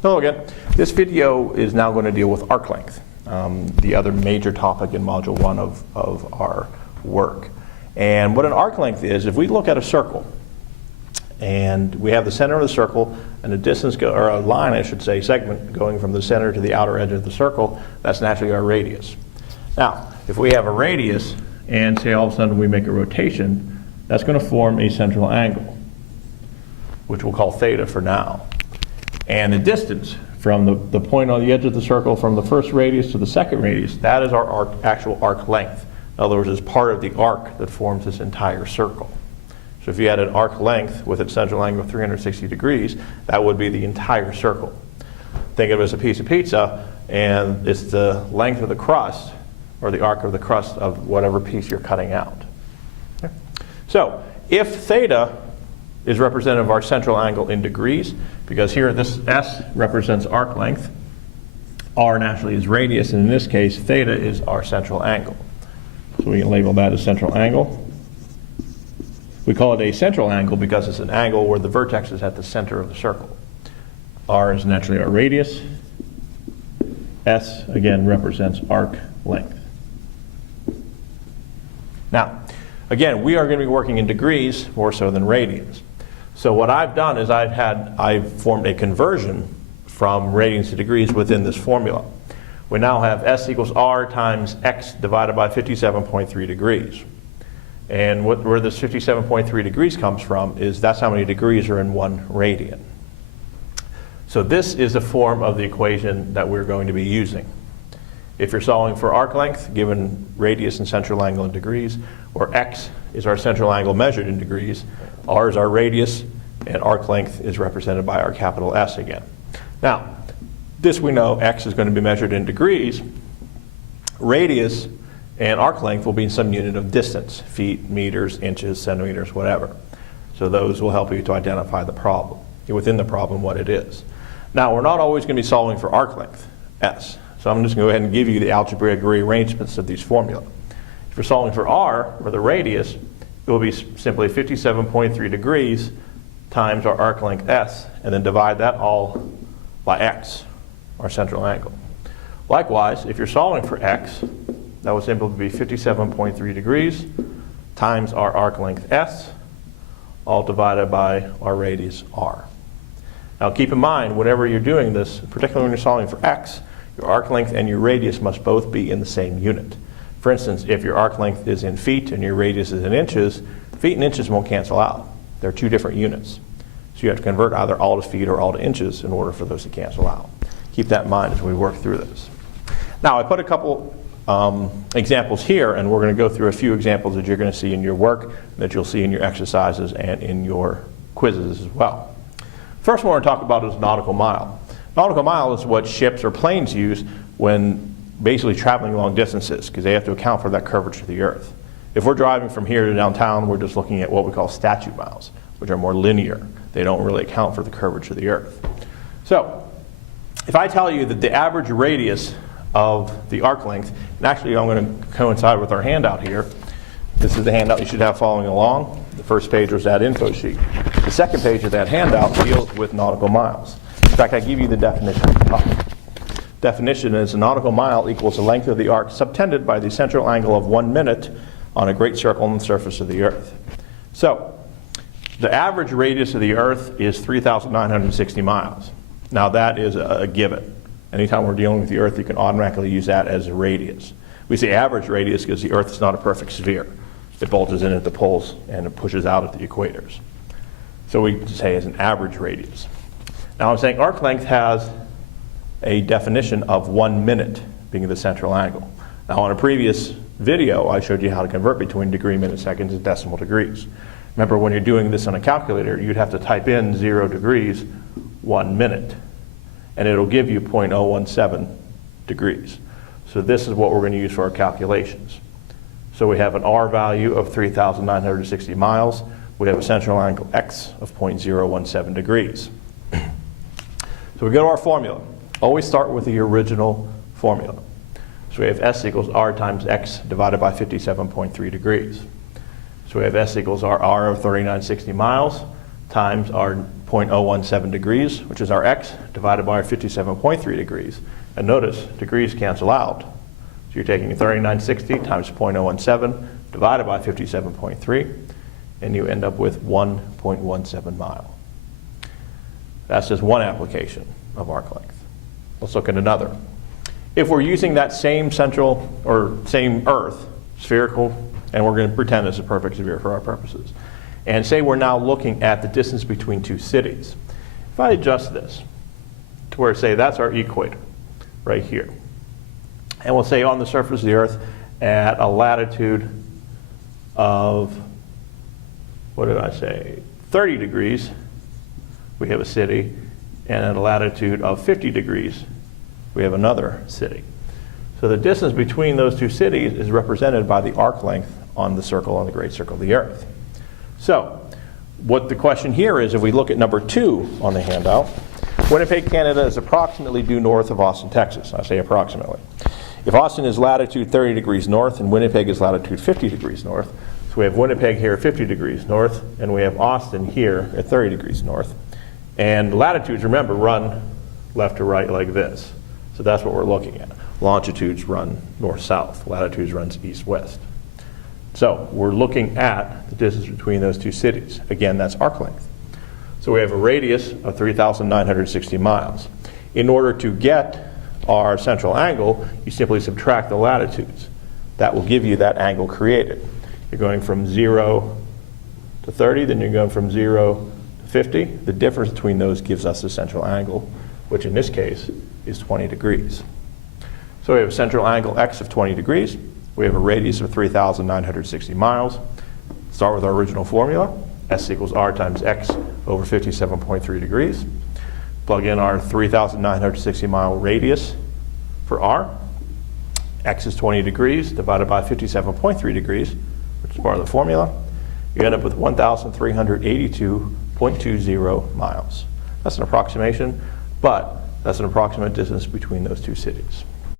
Hello again. This video is now going to deal with arc length, the other major topic in Module 1 of our work. And what an arc length is, if we look at a circle, and we have the center of the circle and a distance, or a line I should say, segment going from the center to the outer edge of the circle, that's naturally our radius. Now, if we have a radius, and say all of a sudden we make a rotation, that's going to form a central angle, which we'll call theta for now. And the distance from the point on the edge of the circle from the first radius to the second radius, that is our actual arc length. In other words, it's part of the arc that forms this entire circle. So if you had an arc length with its central angle of 360 degrees, that would be the entire circle. Think of it as a piece of pizza, and it's the length of the crust, or the arc of the crust of whatever piece you're cutting out. Okay. So if theta is representative of our central angle in degrees, because here this S represents arc length, R naturally is radius, and in this case theta is our central angle. So we can label that as central angle. We call it a central angle because it's an angle where the vertex is at the center of the circle. R is naturally our radius. S again represents arc length. Now, again, we are going to be working in degrees more so than radians. So what I've done is I've formed a conversion from radians to degrees within this formula. We now have S equals R times X divided by 57.3 degrees. And where this 57.3 degrees comes from is that's how many degrees are in one radian. So this is a form of the equation that we're going to be using. If you're solving for arc length, given radius and central angle in degrees, or X is our central angle measured in degrees, R is our radius, and arc length is represented by our capital S again. Now, this we know X is going to be measured in degrees. Radius and arc length will be in some unit of distance, feet, meters, inches, centimeters, whatever. So those will help you to identify the problem, within the problem what it is. Now, we're not always going to be solving for arc length, S. So I'm just going to go ahead and give you the algebraic rearrangements of these formula. If you're solving for R, or the radius, it will be simply 57.3 degrees times our arc length S, and then divide that all by X, our central angle. Likewise, if you're solving for X, that would simply be 57.3 degrees times our arc length S, all divided by our radius R. Now keep in mind, whenever you're doing this, particularly when you're solving for X, your arc length and your radius must both be in the same unit. For instance, if your arc length is in feet and your radius is in inches, feet and inches won't cancel out. They're two different units. So you have to convert either all to feet or all to inches in order for those to cancel out. Keep that in mind as we work through this. Now I put a couple examples here, and we're going to go through a few examples that you're going to see in your work, that you'll see in your exercises and in your quizzes as well. First one we're going to talk about is nautical mile. Nautical mile is what ships or planes use when basically traveling long distances, because they have to account for that curvature of the earth. If we're driving from here to downtown, we're just looking at what we call statute miles, which are more linear. They don't really account for the curvature of the earth. So, if I tell you that the average radius of the arc length, and actually I'm going to coincide with our handout here. This is the handout you should have following along. The first page was that info sheet. The second page of that handout deals with nautical miles. In fact, I give you the definition at the top. Definition is a nautical mile equals the length of the arc subtended by the central angle of 1 minute on a great circle on the surface of the earth. So, the average radius of the earth is 3,960 miles. Now that is a given. Anytime we're dealing with the earth, you can automatically use that as a radius. We say average radius because the earth is not a perfect sphere. It bulges in at the poles and it pushes out at the equators. So we say as an average radius. Now I'm saying arc length has a definition of 1 minute being the central angle. Now on a previous video, I showed you how to convert between degree, minute, seconds, and decimal degrees. Remember, when you're doing this on a calculator, you'd have to type in 0 degrees, 1 minute, and it'll give you 0.017 degrees. So this is what we're going to use for our calculations. So we have an R value of 3,960 miles. We have a central angle X of 0.017 degrees. So we go to our formula. Always start with the original formula. So we have S equals R times X divided by 57.3 degrees. So we have S equals our R of 3,960 miles times our 0.017 degrees, which is our x, divided by our 57.3 degrees. And notice, degrees cancel out. So you're taking 3960 times 0.017 divided by 57.3, and you end up with 1.17 mile. That's just one application of arc length. Let's look at another. If we're using that same central or same Earth, spherical, and we're going to pretend it's a perfect sphere for our purposes, and say we're now looking at the distance between two cities. If I adjust this to where, say, that's our equator right here, and we'll say on the surface of the Earth at a latitude of, what did I say, 30 degrees, we have a city, and at a latitude of 50 degrees, we have another city. So the distance between those two cities is represented by the arc length on the circle, on the great circle of the Earth. So what the question here is, if we look at number 2 on the handout, Winnipeg, Canada is approximately due north of Austin, Texas. I say approximately. If Austin is latitude 30 degrees north and Winnipeg is latitude 50 degrees north, so we have Winnipeg here at 50 degrees north, and we have Austin here at 30 degrees north. And latitudes, remember, run left to right like this. So that's what we're looking at. Longitudes run north-south. Latitudes runs east-west. So we're looking at the distance between those two cities. Again, that's arc length. So we have a radius of 3,960 miles. In order to get our central angle, you simply subtract the latitudes. That will give you that angle created. You're going from 0 to 30, then you're going from 0 to 50. The difference between those gives us the central angle, which in this case is 20 degrees. So we have a central angle x of 20 degrees. We have a radius of 3,960 miles. Start with our original formula. S equals r times x over 57.3 degrees. Plug in our 3,960 mile radius for r. X is 20 degrees divided by 57.3 degrees, which is part of the formula. You end up with 1,382.20 miles. That's an approximation, but that's an approximate distance between those two cities.